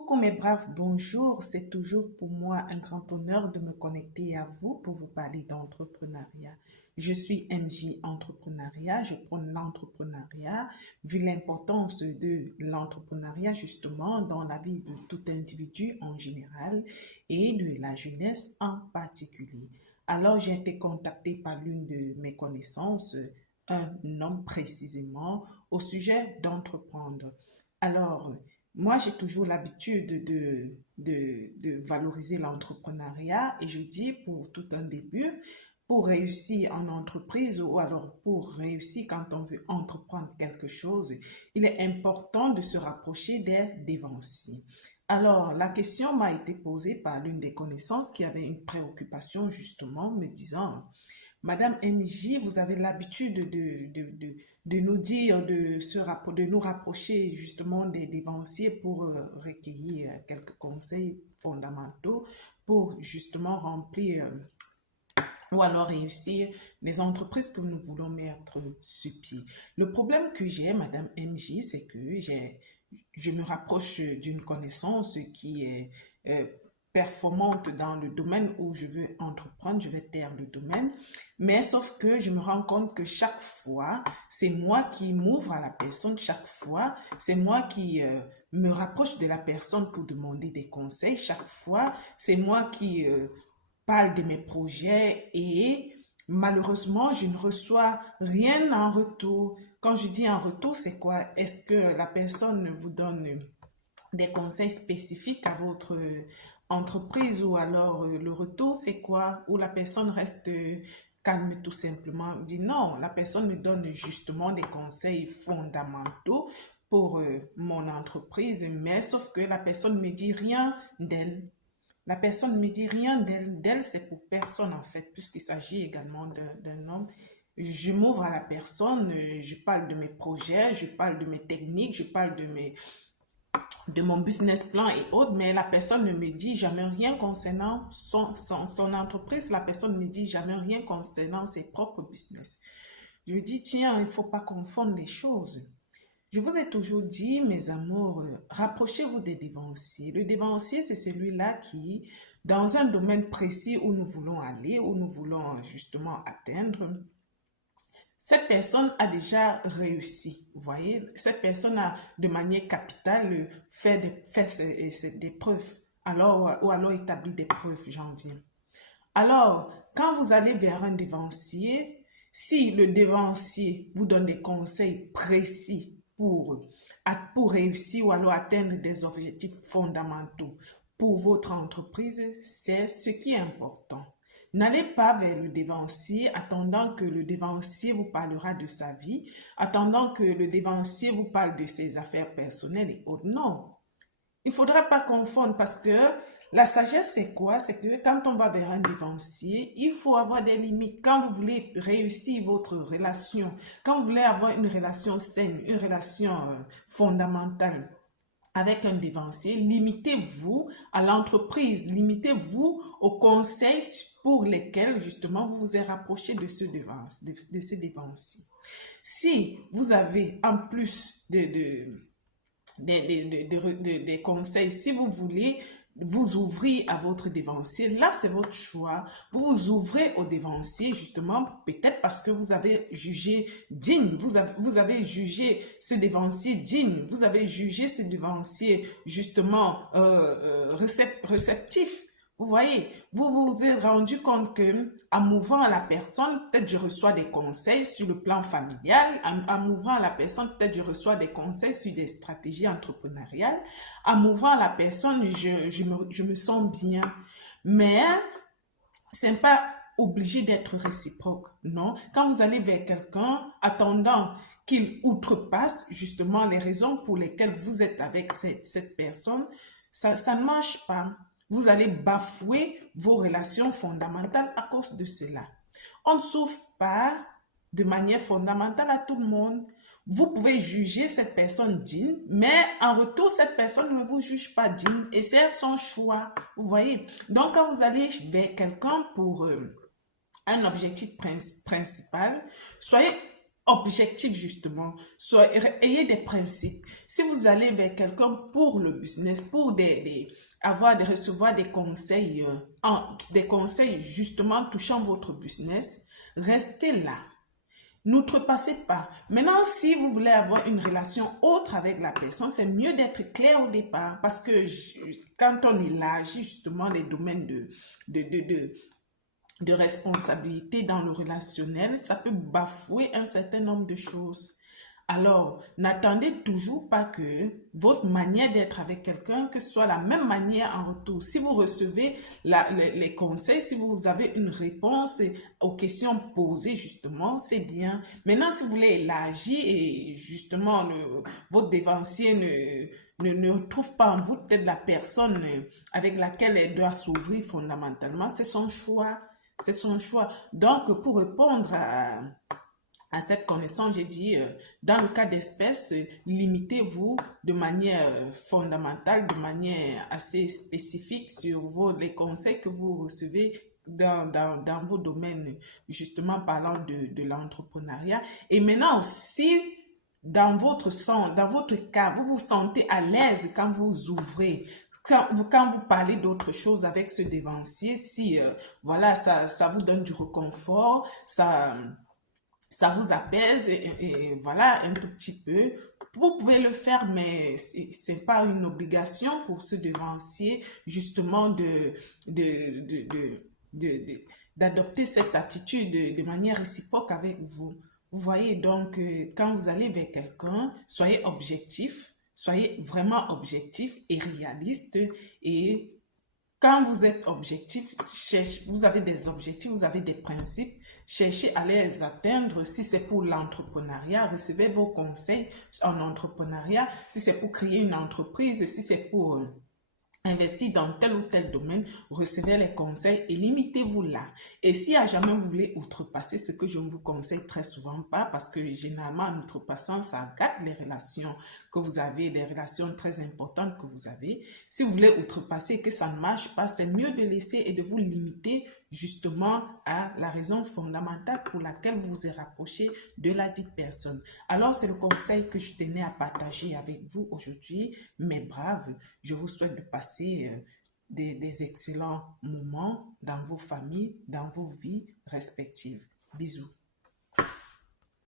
Coucou mes braves, bonjour. C'est toujours pour moi un grand honneur de me connecter à vous pour vous parler d'entrepreneuriat. Je suis MJ Entrepreneuriat, je prône l'entrepreneuriat, vu l'importance de l'entrepreneuriat justement dans la vie de tout individu en général et de la jeunesse en particulier. Alors j'ai été contactée par l'une de mes connaissances, un homme précisément, au sujet d'entreprendre. Alors, moi, j'ai toujours l'habitude de valoriser l'entrepreneuriat et je dis pour tout un début, pour réussir en entreprise ou alors pour réussir quand on veut entreprendre quelque chose, il est important de se rapprocher des dévanciers. Alors, la question m'a été posée par l'une des connaissances qui avait une préoccupation justement me disant, Madame MJ, vous avez l'habitude de nous dire, de nous rapprocher justement des dévanciers pour recueillir quelques conseils fondamentaux pour justement remplir ou alors réussir les entreprises que nous voulons mettre sur pied. Le problème que j'ai, Madame MJ, c'est que je me rapproche d'une connaissance qui est performante dans le domaine où je veux entreprendre, je vais taire le domaine, mais sauf que je me rends compte que chaque fois, c'est moi qui m'ouvre à la personne, chaque fois, c'est moi qui me rapproche de la personne pour demander des conseils, chaque fois, c'est moi qui parle de mes projets et malheureusement, je ne reçois rien en retour. Quand je dis en retour, c'est quoi? Est-ce que la personne vous donne des conseils spécifiques à votre entreprise ou alors le retour, c'est quoi? Ou la personne reste calme tout simplement, dit non, la personne me donne justement des conseils fondamentaux pour mon entreprise, mais sauf que la personne ne me dit rien d'elle. La personne ne me dit rien d'elle. D'elle, c'est pour personne en fait, puisqu'il s'agit également d'un homme. Je m'ouvre à la personne, je parle de mes projets, je parle de mes techniques, je parle de mon business plan et autres, mais la personne ne me dit jamais rien concernant son entreprise, la personne ne me dit jamais rien concernant ses propres business. Je lui dis, tiens, il ne faut pas confondre les choses. Je vous ai toujours dit, mes amours, rapprochez-vous des dévanciers. Le dévancier, c'est celui-là qui, dans un domaine précis où nous voulons aller, où nous voulons justement atteindre, cette personne a déjà réussi. Vous voyez, cette personne a de manière capitale fait des preuves. Alors, ou alors établi des preuves, j'en viens. Alors, quand vous allez vers un dévancier, si le dévancier vous donne des conseils précis pour réussir ou alors atteindre des objectifs fondamentaux pour votre entreprise, c'est ce qui est important. N'allez pas vers le dévancier attendant que le dévancier vous parlera de sa vie, attendant que le dévancier vous parle de ses affaires personnelles et autres. Non, il ne faudra pas confondre parce que la sagesse, c'est quoi? C'est que quand on va vers un dévancier, il faut avoir des limites. Quand vous voulez réussir votre relation, quand vous voulez avoir une relation saine, une relation fondamentale avec un dévancier, limitez-vous à l'entreprise, limitez-vous aux conseils pour lesquels justement vous vous êtes rapproché de ce dévancier. Si vous avez en plus des conseils, si vous voulez vous ouvrir à votre dévancier, là c'est votre choix. Vous vous ouvrez au dévancier justement peut-être parce que vous avez jugé digne, vous avez jugé ce dévancier digne, vous avez jugé ce dévancier justement réceptif. Vous voyez, vous vous êtes rendu compte que en mouvant à la personne, peut-être je reçois des conseils sur le plan familial, en mouvant à la personne, peut-être je reçois des conseils sur des stratégies entrepreneuriales, en mouvant à la personne, je me sens bien. Mais ce n'est pas obligé d'être réciproque, non. Quand vous allez vers quelqu'un, attendant qu'il outrepasse justement les raisons pour lesquelles vous êtes avec cette personne, ça ne marche pas. Vous allez bafouer vos relations fondamentales à cause de cela. On ne s'ouvre pas de manière fondamentale à tout le monde. Vous pouvez juger cette personne digne, mais en retour, cette personne ne vous juge pas digne et c'est son choix. Vous voyez? Donc, quand vous allez vers quelqu'un pour un objectif principal, soyez objectif justement. Ayez des principes. Si vous allez vers quelqu'un pour le business, pour recevoir des conseils justement touchant votre business, restez là. N'outrepassez pas. Maintenant, si vous voulez avoir une relation autre avec la personne, c'est mieux d'être clair au départ parce que quand on élargit justement les domaines de, de, de, de responsabilité dans le relationnel, ça peut bafouer un certain nombre de choses. Alors, n'attendez toujours pas que votre manière d'être avec quelqu'un, que ce soit la même manière en retour. Si vous recevez les conseils, si vous avez une réponse aux questions posées, justement, c'est bien. Maintenant, si vous voulez élargir et justement, votre dévancier ne trouve pas en vous peut-être la personne avec laquelle elle doit s'ouvrir fondamentalement, c'est son choix. C'est son choix. Donc, pour répondre à cette connaissance, j'ai dit, dans le cas d'espèce, limitez-vous de manière fondamentale, de manière assez spécifique sur les conseils que vous recevez dans vos domaines, justement parlant de l'entrepreneuriat. Et maintenant, si dans votre cas, vous vous sentez à l'aise quand vous ouvrez, quand vous parlez d'autre chose avec ce dévancier, si voilà, ça vous donne du réconfort, ça vous apaise et voilà un tout petit peu. Vous pouvez le faire, mais c'est pas une obligation pour ce devancier justement d'adopter cette attitude de manière réciproque avec vous. Vous voyez donc, quand vous allez vers quelqu'un, soyez objectif, soyez vraiment objectif et réaliste et quand vous êtes objectif, vous avez des objectifs, vous avez des principes, cherchez à les atteindre. Si c'est pour l'entrepreneuriat, recevez vos conseils en entrepreneuriat. Si c'est pour créer une entreprise, si c'est pour investir dans tel ou tel domaine, recevez les conseils et limitez-vous là. Et si à jamais vous voulez outrepasser, ce que je ne vous conseille très souvent pas, parce que généralement en outrepassant, ça gâte les relations que vous avez, des relations très importantes que vous avez. Si vous voulez outrepasser et que ça ne marche pas, c'est mieux de laisser et de vous limiter justement à la raison fondamentale pour laquelle vous vous êtes rapproché de la dite personne. Alors, c'est le conseil que je tenais à partager avec vous aujourd'hui. Mes braves, je vous souhaite de passer des excellents moments dans vos familles, dans vos vies respectives. Bisous.